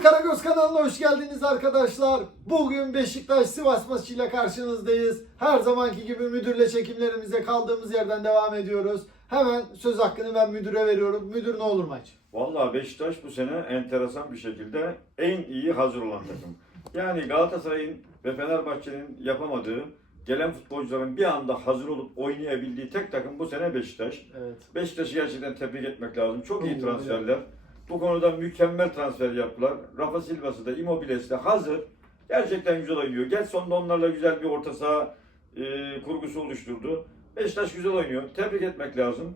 Erol Karagöz kanalına hoş geldiniz arkadaşlar. Bugün Beşiktaş Sivas maçıyla karşınızdayız. Her zamanki gibi müdürle çekimlerimize kaldığımız yerden devam ediyoruz. Hemen söz hakkını ben müdüre veriyorum. Müdür ne olur maç? Vallahi Beşiktaş bu sene enteresan bir şekilde en iyi hazır olan takım. Yani Galatasaray'ın ve Fenerbahçe'nin yapamadığı, gelen futbolcuların bir anda hazır olup oynayabildiği tek takım bu sene Beşiktaş. Evet. Beşiktaş'ı gerçekten tebrik etmek lazım. Çok iyi transferler. Bu konuda mükemmel transfer yaptılar. Rafa Silva'sı da Immobile'si de hazır. Gerçekten güzel oynuyor. Getson da onlarla güzel bir orta saha e, kurgusu oluşturdu. Beşiktaş güzel oynuyor. Tebrik etmek lazım.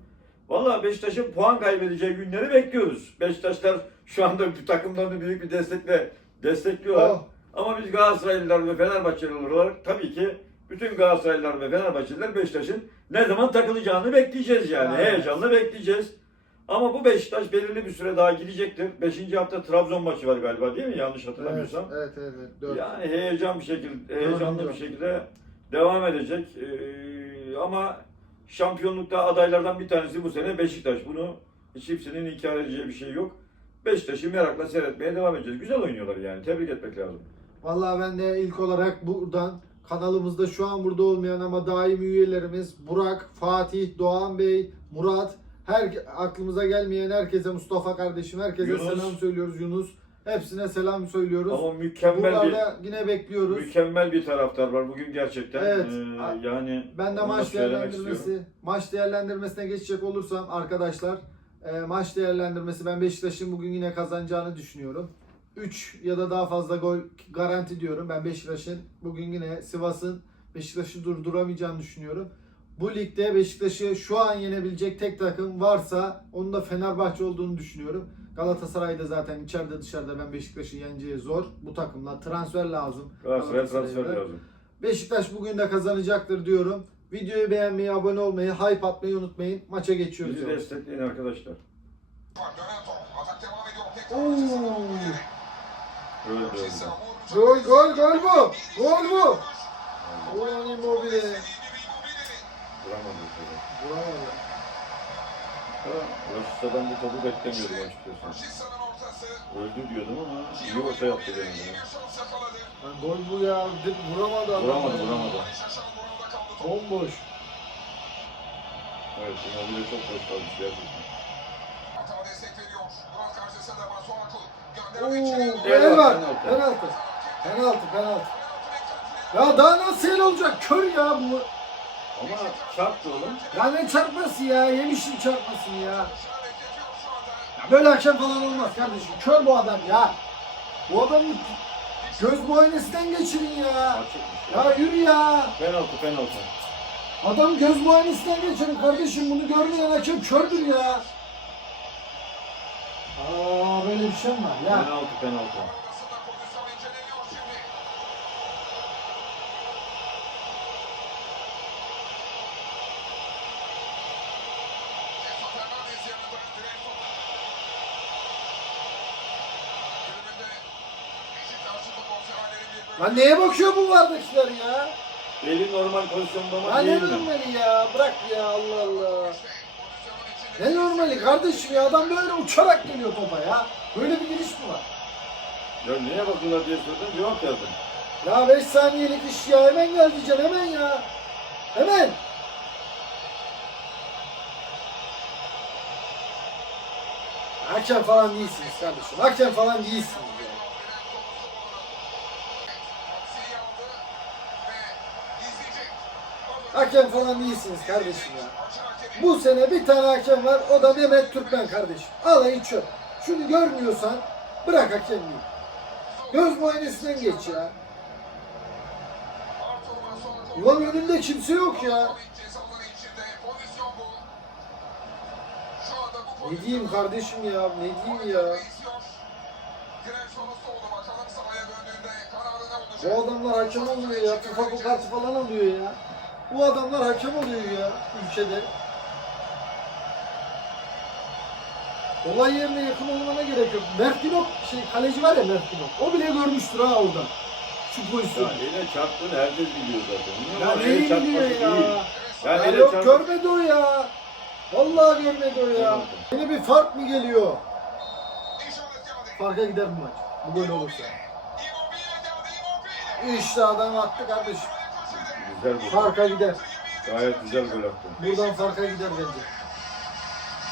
Vallahi Beşiktaş'ın puan kaybedeceği günleri bekliyoruz. Beşiktaşlar şu anda bu takımlarını büyük bir destekle destekliyorlar. Oh. Ama biz Galatasaraylılar ve Fenerbahçeliler olarak tabii ki bütün Galatasaraylılar ve Fenerbahçeliler Beşiktaş'ın ne zaman takılacağını bekleyeceğiz yani. Evet. Heyecanla bekleyeceğiz. Ama bu Beşiktaş belirli bir süre daha gidecektir. Beşinci hafta Trabzon maçı var galiba değil mi? Yanlış Evet, hatırlamıyorsam. evet, evet. Dört. Yani heyecan bir şekilde, heyecanlı Dördüncü bir şekilde devam edecek. Ee, ama şampiyonlukta adaylardan bir tanesi bu sene Beşiktaş. Bunu hiç kimsenin inkar edeceği bir şey yok. Beşiktaş'ı merakla seyretmeye devam edeceğiz. Güzel oynuyorlar yani. Tebrik etmek lazım. Vallahi ben de ilk olarak buradan kanalımızda şu an burada olmayan ama daimi üyelerimiz Burak, Fatih, Doğan Bey, Murat, her aklımıza gelmeyen herkese Mustafa kardeşim herkese Yunus. selam söylüyoruz Yunus. Hepsine selam söylüyoruz. Ama mükemmel bir Buralarda yine bekliyoruz. mükemmel bir taraftar var bugün gerçekten. Evet. Ee, yani Ben de maç istiyorum. değerlendirmesi, maç değerlendirmesine geçecek olursam arkadaşlar, e, maç değerlendirmesi ben Beşiktaş'ın bugün yine kazanacağını düşünüyorum. 3 ya da daha fazla gol garanti diyorum. Ben Beşiktaş'ın bugün yine Sivas'ın Beşiktaş'ı durduramayacağını düşünüyorum. Bu ligde Beşiktaş'ı şu an yenebilecek tek takım varsa onun da Fenerbahçe olduğunu düşünüyorum. Galatasaray'da zaten içeride dışarıda ben Beşiktaş'ı yeneceği zor. Bu takımla transfer lazım. Galatasaray Galatasaray'a transfer lazım. Beşiktaş bugün de kazanacaktır diyorum. Videoyu beğenmeyi, abone olmayı, hype atmayı unutmayın. Maça geçiyoruz. Bizi destekleyin arkadaşlar. Gol gol gol bu. Gol bu. Ulan Immobile. Vuramadı şöyle. Bravo. Raşita'dan bu topu beklemiyordum açıkçası. Öldü diyordum ama iyi orta yaptı gene. de. Lan gol bu ya. Dip vuramadı adam. Vuramadı vuramadı. Bomboş. Evet Immobile çok boş kalmış gerçekten. Oo, Evet, el var. penaltı. Penaltı. Penaltı, penaltı. Ya daha nasıl el olacak? Kör ya bu. Ama çarptı oğlum. Ya ne çarpması ya? Yemişim çarpmasını ya. Ya böyle hakem falan olmaz kardeşim. Kör bu adam ya. Bu adamı göz muayenesinden geçirin ya. Ya yürü ya. Penaltı penaltı. Adam göz muayenesinden geçirin kardeşim. Bunu görmeyen hakem kördür ya. Aa böyle bir şey mi var ya? Penaltı penaltı. Lan neye bakıyor bu vardakiler ya? Eli normal pozisyonda Ya ama ne normali ya? Bırak ya Allah Allah. Ne normali kardeşim ya? Adam böyle uçarak geliyor topa ya. Böyle bir giriş mi var? Ya neye bakıyorlar diye sordum cevap yazdım. Ya 5 saniyelik iş ya. Hemen gel diyeceksin hemen ya. Hemen. Hakem falan değilsiniz kardeşim. Hakem falan değilsiniz Hakem falan değilsiniz kardeşim ya. Bu sene bir tane hakem var. O da Mehmet Türkmen kardeşim. Alayı çöp. Şunu görmüyorsan bırak hakemliği. Göz muayenesinden geç ya. Ulan önünde kimse yok ya. Ne diyeyim kardeşim ya? Ne diyeyim ya? Bu adamlar hakem oluyor ya. FIFA kartı falan alıyor ya. Bu adamlar hakem oluyor ya ülkede. Olay yerine yakın olmana gerek yok. Mert Dinok, şey kaleci var ya Mert Dinok. O bile görmüştür ha orada. Şu Ya pozisyonu. eline çarptığını herkes biliyor zaten. Ya çarpması biliyor ya? değil. Ya ele yok çarp- görmedi o ya. Vallahi görmedi o ya. Yine bir fark mı geliyor? Farka gider bu maç. Bu gol olursa. İşte adam attı kardeşim. Güzel bu. Farka gider. Gayet güzel gol attı. Buradan farka gider bence.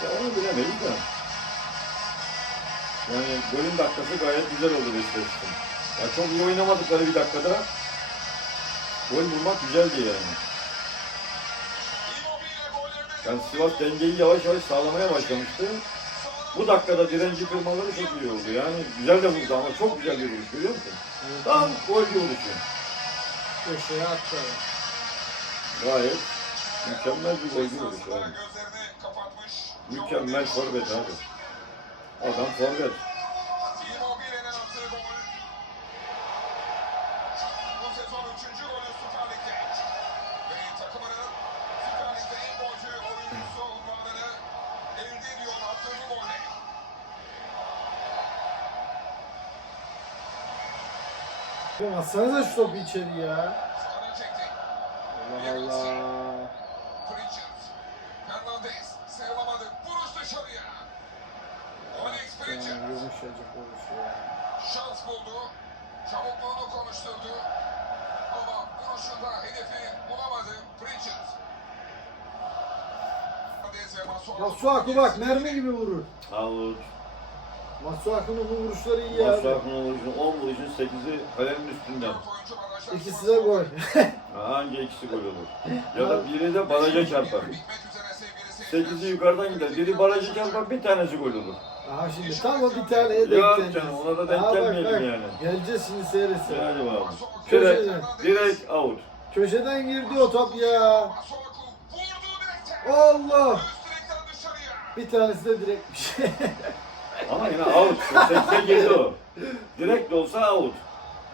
Ya onu bilemeyiz de. Yani golün dakikası gayet güzel oldu Beşiktaş'ın. Ya çok iyi oynamadıkları bir dakikada gol bulmak güzeldi yani. Yani Sivas dengeyi yavaş yavaş sağlamaya başlamıştı. Bu dakikada direnci kırmaları çok iyi oldu. Yani güzel de vurdu ama çok güzel bir vuruş görüyor musun? Tam gol bir vuruşu. Köşeye attı. Gayet mükemmel bir gol bir vuruş abi. Mükemmel forvet abi. Adam forvet. Golcü atsanıza şu topu içeri ya. Allah Allah. Pritchard. Fernandez. Sıyrılamadı. Vuruş dışarıya. Alex Pritchard. yumuşacık olmuş ya. Şans buldu. Çabukluğunu konuşturdu. Ama vuruşunda hedefi bulamadı. Pritchard. Fernandez ve Masuaku. Bak mermi gibi vurur. Out. Masuaku'nun bu vuruşları iyi abi. Masuaku'nun vuruşun 10 vuruşun 8'i kalenin üstünden. İkisi de gol. Ha, Anca ikisi gol olur. Ya da biri de baraja çarpar. Bitmek üzere sevgili 8'i seyirciler. yukarıdan gider. Biri barajı çarpar bir tanesi gol olur. Aha şimdi tam o bir taneye denk Yok geleceğiz. canım, ona da denk Aa, bak, gelmeyelim bak. yani. Geleceğiz şimdi seyretsin. Hadi bakalım. Masuaku. Direkt, Köşeden. direkt out. Köşeden girdi o top ya. Allah. Bir tanesi de direkmiş. Ama yine out. 80 girdi o. Direkt de olsa out.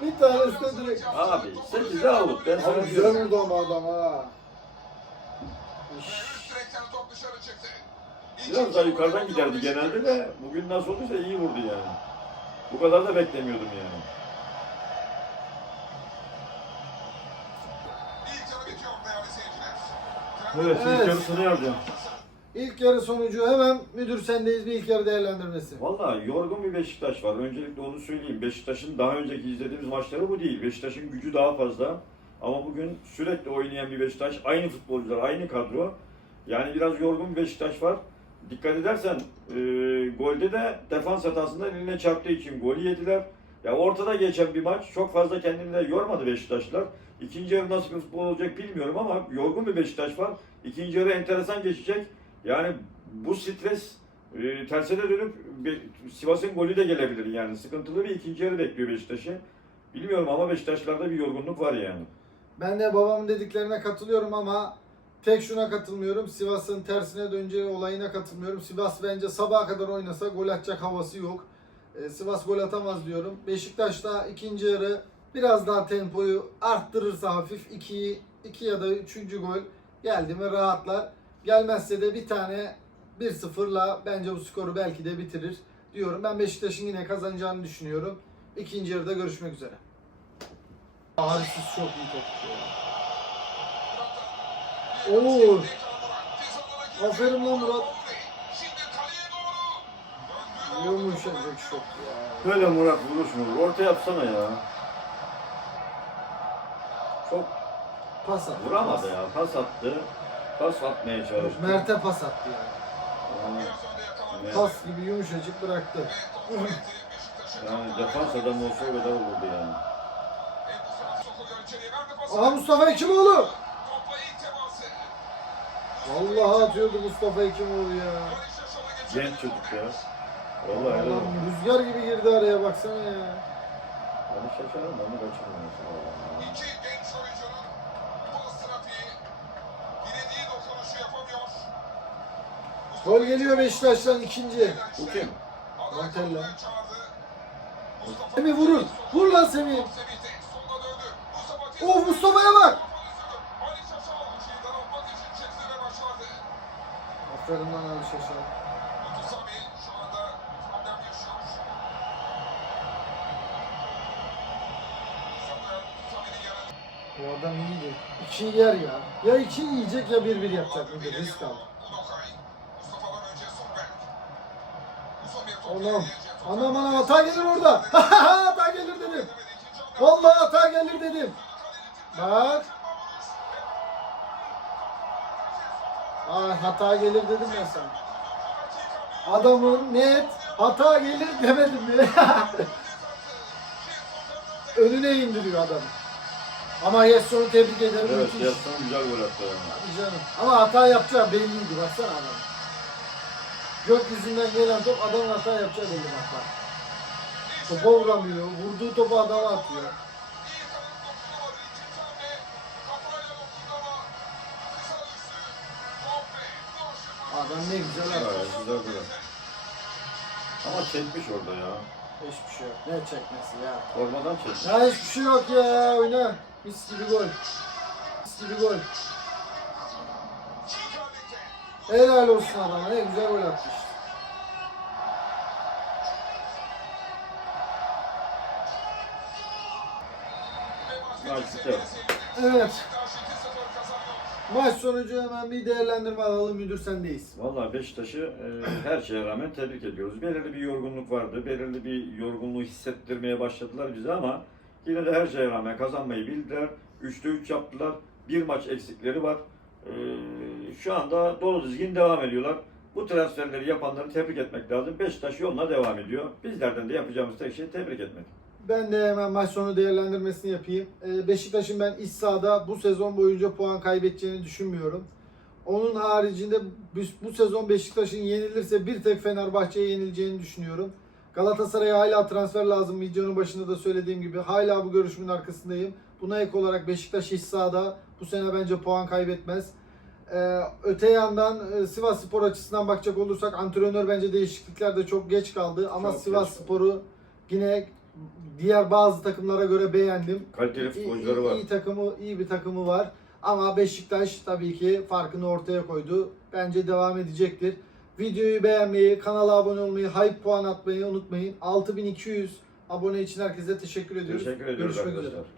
bir tanesi de direkt. Abi 8'e out. Ben sana Abi güzel diyorum. vurdu ama adam ha. Ve üst direkten top dışarı çıktı. Biraz daha yukarıdan giderdi genelde de bugün nasıl olduysa iyi vurdu yani. Bu kadar da beklemiyordum yani. İlk yarı bitiyor değerli seyirciler. Evet, Evet. ilk yarısını yapacağım. İlk yarı sonucu hemen müdür sendeyiz bir ilk yarı değerlendirmesi. Valla yorgun bir Beşiktaş var. Öncelikle onu söyleyeyim. Beşiktaş'ın daha önceki izlediğimiz maçları bu değil. Beşiktaş'ın gücü daha fazla. Ama bugün sürekli oynayan bir Beşiktaş. Aynı futbolcular, aynı kadro. Yani biraz yorgun bir Beşiktaş var. Dikkat edersen e, golde de defans hatasından eline çarptığı için golü yediler. Ya ortada geçen bir maç. Çok fazla kendini de yormadı Beşiktaşlar. İkinci yarı nasıl bir futbol olacak bilmiyorum ama yorgun bir Beşiktaş var. İkinci yarı enteresan geçecek. Yani bu stres e, tersine dönüp Sivas'ın golü de gelebilir yani. Sıkıntılı bir ikinci yarı bekliyor Beşiktaş'ı. Bilmiyorum ama Beşiktaşlarda bir yorgunluk var yani. Ben de babamın dediklerine katılıyorum ama tek şuna katılmıyorum. Sivas'ın tersine döneceği olayına katılmıyorum. Sivas bence sabaha kadar oynasa gol atacak havası yok. Ee, Sivas gol atamaz diyorum. Beşiktaş da ikinci yarı biraz daha tempoyu arttırırsa hafif 2 2 ya da 3. gol geldi mi rahatlar. Gelmezse de bir tane 1-0'la bence bu skoru belki de bitirir diyorum. Ben Beşiktaş'ın yine kazanacağını düşünüyorum. İkinci yarıda görüşmek üzere. Harisiz çok iyi topçu ya. Oo. Aferin lan Murat. Yumuşacık şok ya. Böyle Murat vuruş mu? Orta yapsana ya. Çok Pas attı. vuramadı ya. Pas attı. Pas atmaya çalıştı. Mert'e pas attı ya. Yani, önde yakalandı. Pas gibi yumuşacık bıraktı. Yani defans adamı olsa o kadar olurdu yani. Aha Mustafa teması. Vallahi atıyordu Mustafa Hekimoğlu ya. Genç çocuk ya. Vallahi Adam olsun. rüzgar gibi girdi araya baksana ya. Hadi şaşırın da onu kaçırmaması. Gol geliyor Beşiktaş'tan ikinci. Bu kim? Montella. Semih vurur. Vur lan Semih. Of Mustafa'ya bak. Şaşal. Aferin lan Ali yanında. O adam iyiydi. İki yer ya. Ya iki yiyecek ya bir bir yapacak mıydı? Risk aldı. Anam. Anam anam hata gelir orada. hata gelir dedim. Vallahi hata gelir dedim. Bak. Ay hata gelir dedim ya sana. Adamın net hata gelir demedim mi? Önüne indiriyor adamı. Ama Yesson'u tebrik ederim. Evet, Yesson güzel gol attı. Yani. Canım. Ama hata yapacağı belliydi. Baksana adamı. Gökyüzünden gelen top adamın hata yapacağı belli bak bak. Topa vuramıyor. Vurduğu topu adama atıyor. Adam ne güzel Evet, atmış. güzel gol attı. Ama çekmiş orada ya. Hiçbir şey yok. Ne çekmesi ya. Formadan çekmiş. Ya hiçbir şey yok ya. Oyna. Mis gibi gol. Mis gibi gol. Helal olsun adama. Ne güzel gol attı Evet. Maç sonucu hemen bir değerlendirme alalım. Müdür sendeyiz. Vallahi Beşiktaş'ı e, her şeye rağmen tebrik ediyoruz. Belirli bir yorgunluk vardı. Belirli bir yorgunluğu hissettirmeye başladılar bize ama yine de her şeye rağmen kazanmayı bildiler. 3'te 3 yaptılar. Bir maç eksikleri var. E, şu anda dolu dizgin devam ediyorlar. Bu transferleri yapanları tebrik etmek lazım. Beşiktaş yoluna devam ediyor. Bizlerden de yapacağımız tek şey tebrik etmek. Ben de hemen maç sonu değerlendirmesini yapayım. Ee, Beşiktaş'ın ben iç sahada bu sezon boyunca puan kaybedeceğini düşünmüyorum. Onun haricinde bu, sezon Beşiktaş'ın yenilirse bir tek Fenerbahçe'ye yenileceğini düşünüyorum. Galatasaray'a hala transfer lazım. Videonun başında da söylediğim gibi hala bu görüşümün arkasındayım. Buna ek olarak Beşiktaş iç sahada bu sene bence puan kaybetmez. Ee, öte yandan e, Sivas Spor açısından bakacak olursak antrenör bence değişikliklerde çok geç kaldı. Ama Çok Sivas. Spor'u yine diğer bazı takımlara göre beğendim. Kaliteli İyi, futbolcuları iyi- var. iyi takımı, iyi bir takımı var. Ama Beşiktaş tabii ki farkını ortaya koydu. Bence devam edecektir. Videoyu beğenmeyi, kanala abone olmayı, hype puan atmayı unutmayın. 6200 abone için herkese teşekkür ediyoruz. Teşekkür ediyoruz Görüşmek üzere. arkadaşlar.